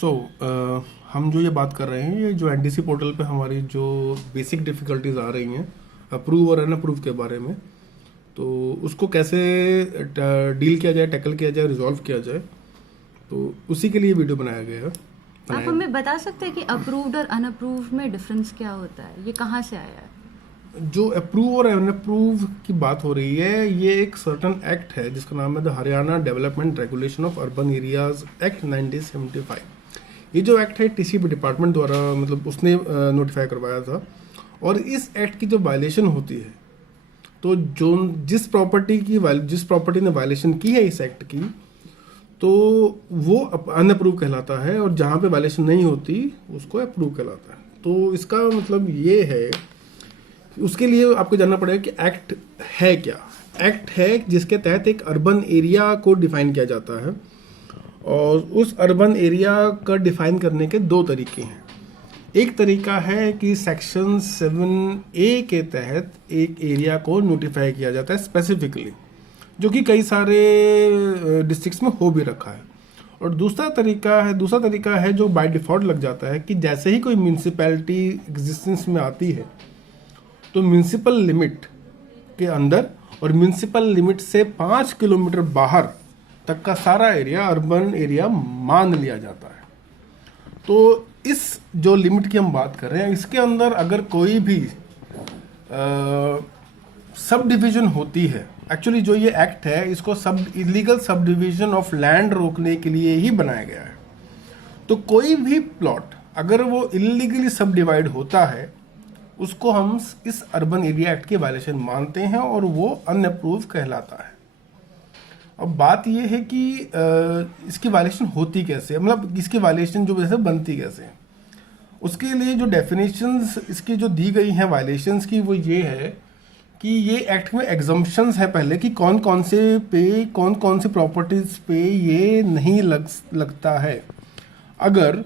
सो हम जो ये बात कर रहे हैं, ये जो एनडीसी पोर्टल पे हमारी जो बेसिक डिफ़िकल्टीज आ रही हैं अप्रूव और अनअप्रूव के बारे में, तो उसको कैसे डील किया जाए, टैकल किया जाए, रिजॉल्व किया जाए, तो उसी के लिए वीडियो बनाया गया है। आप हमें बता सकते हैं कि अप्रूव्ड और अनअप्रूव्ड में डिफरेंस क्या होता है, ये कहाँ से आया है? जो अप्रूव और अनअप्रूव की बात हो रही है, ये एक सर्टन एक्ट है जिसका नाम है the Haryana development regulation of urban areas act 1975। ये जो एक्ट है टीसीपी डिपार्टमेंट द्वारा मतलब उसने नोटिफाई करवाया था। और इस एक्ट की जो वायलेशन होती है, तो जो जिस प्रॉपर्टी ने वायलेशन की है इस एक्ट की, तो वो अनअप्रूव कहलाता है, और जहाँ पे वायलेशन नहीं होती उसको अप्रूव कहलाता है। तो इसका मतलब ये है, उसके लिए आपको जानना पड़ेगा कि एक्ट है क्या। एक्ट है जिसके तहत एक अर्बन एरिया को डिफाइन किया जाता है, और उस अर्बन एरिया का डिफाइन करने के दो तरीके हैं। एक तरीका है कि सेक्शन 7A के तहत एक एरिया को नोटिफाई किया जाता है स्पेसिफिकली, जो कि कई सारे डिस्ट्रिक्ट्स में हो भी रखा है। और दूसरा तरीका है जो बाय डिफ़ॉल्ट लग जाता है कि जैसे ही कोई म्यूनिसिपैलिटी एग्जिस्टेंस में आती है, तो म्यूनिसिपल लिमिट के अंदर और म्यूनिसिपल लिमिट से 5 किलोमीटर बाहर तक का सारा एरिया अर्बन एरिया मान लिया जाता है। तो इस जो लिमिट की हम बात कर रहे हैं, इसके अंदर अगर कोई भी सब डिवीजन होती है, एक्चुअली जो ये एक्ट है इसको illegal sub division of land रोकने के लिए ही बनाया गया है। तो कोई भी प्लॉट अगर वो इलीगली सब डिवाइड होता है, उसको हम इस अर्बन एरिया एक्ट की वायलेशन मानते हैं और वो अनअप्रूव कहलाता है। अब बात ये है कि इसकी वायलेशन होती कैसे, मतलब इसकी वायलेशन जो वैसे बनती कैसे है। उसके लिए जो डेफिनेशंस इसकी जो दी गई हैं वायलेशंस की, वो ये है कि ये एक्ट में एग्जम्पशंस है पहले कि कौन कौन से प्रॉपर्टीज पे ये नहीं लगता है। अगर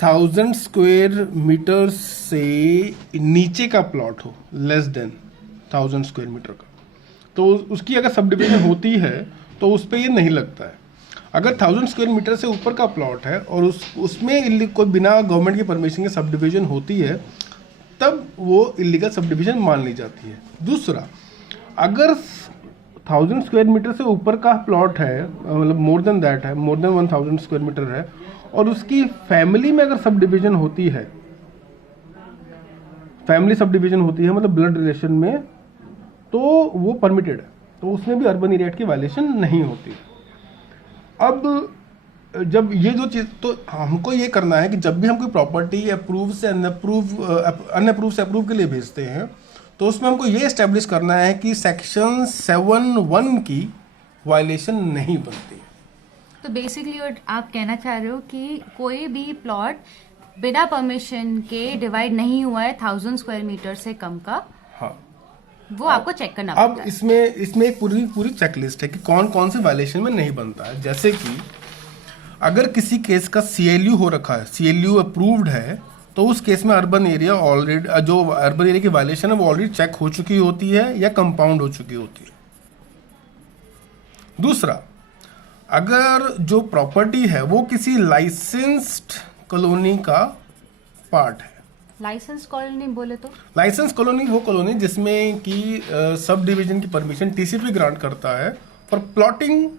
1000 स्क्वायर मीटर से नीचे का प्लॉट हो, लेस देन 1000 स्क्वायर मीटर का, तो उसकी अगर सब डिवीजन होती है तो उस पर ये नहीं लगता है। अगर 1000 स्क्वायर मीटर से ऊपर का प्लॉट है और उसमें कोई बिना गवर्नमेंट की परमिशन के सब डिवीजन होती है, तब वो इलीगल सब डिवीजन मान ली जाती है। दूसरा, अगर 1000 स्क्वायर मीटर से ऊपर का प्लॉट है, मतलब मोर देन 1000 स्क्वायर मीटर है, और उसकी फैमिली में अगर सब डिवीजन होती है, मतलब ब्लड रिलेशन में, तो वो परमिटेड है, तो उसमें भी अर्बन एरिया एक्ट की वायलेशन नहीं होती। अब जब ये जो चीज़, तो हमको ये करना है कि जब भी हम कोई प्रॉपर्टी अप्रूव से अनअप्रूव के लिए भेजते हैं, तो उसमें हमको ये एस्टेब्लिश करना है कि सेक्शन 7(1) की वायलेशन नहीं बनती है। तो बेसिकली आप कहना चाह रहे हो कि कोई भी प्लॉट बिना परमिशन के डिवाइड नहीं हुआ है 1000 स्क्वायर मीटर से कम का, हाँ, वो आपको चेक करना पड़ता है। अब इसमें एक पूरी चेकलिस्ट है कि कौन कौन से वायलेशन में नहीं बनता है। जैसे कि अगर किसी केस का CLU हो रखा है, CLU अप्रूव्ड है, तो उस केस में अर्बन एरिया की वायलेशन है वो ऑलरेडी चेक हो चुकी होती है या कंपाउंड हो चुकी होती है। दूसरा, अगर जो प्रॉपर्टी है वो किसी लाइसेंस्ड कॉलोनी का पार्ट है। लाइसेंस कॉलोनी बोले तो लाइसेंस कॉलोनी वो कॉलोनी जिसमें कि सब डिवीजन की परमिशन टीसीपी ग्रांट करता है फॉर प्लॉटिंग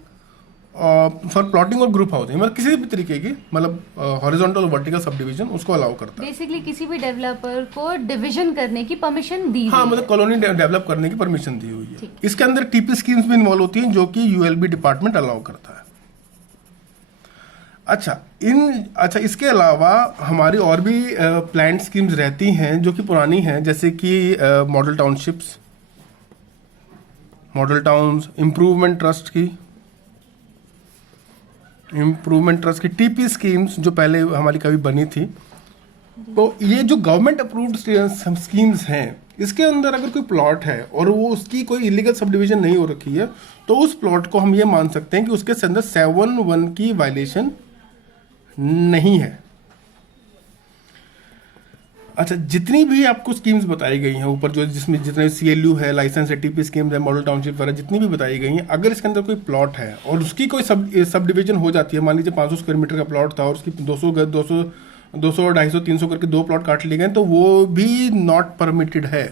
और ग्रुप हाउसिंग, मतलब किसी भी तरीके की, मतलब हॉरिजॉन्टल और वर्टिकल सब डिवीजन उसको अलाउ करता है। बेसिकली किसी भी डेवलपर को डिवीजन करने की परमिशन दी, हाँ, मतलब कॉलोनी डेवलप करने की परमिशन दी हुई है। इसके अंदर टीपी स्कीम्स भी इन्वॉल्व होती हैं जो कि ULB डिपार्टमेंट अलाउ करता है। अच्छा, इसके अलावा हमारी और भी प्लान्ड स्कीम्स रहती हैं जो कि पुरानी हैं, जैसे कि model townships, model towns, improvement trust की टीपी स्कीम्स जो पहले हमारी कभी बनी थी। तो ये जो गवर्नमेंट अप्रूव्ड स्कीम्स हैं, इसके अंदर अगर कोई प्लॉट है और वो उसकी कोई इलीगल सब डिवीजन नहीं हो रखी है, तो उस प्लॉट को हम ये मान सकते हैं कि उसके अंदर 7(1) की वायलेशन नहीं है। अच्छा, जितनी भी आपको स्कीम्स बताई गई हैं ऊपर, जो जिसमें जितने CLU है, लाइसेंस एटीपी स्कीम्स है, मॉडल टाउनशिप वगैरह जितनी भी बताई गई हैं, अगर इसके अंदर कोई प्लॉट है और उसकी कोई सब डिवीजन हो जाती है, मान लीजिए 500 स्क्वायर मीटर का प्लॉट था और उसकी 200 200 200 250 300 करके 2 प्लॉट काट लिए गए, तो वो भी नॉट परमिटेड है।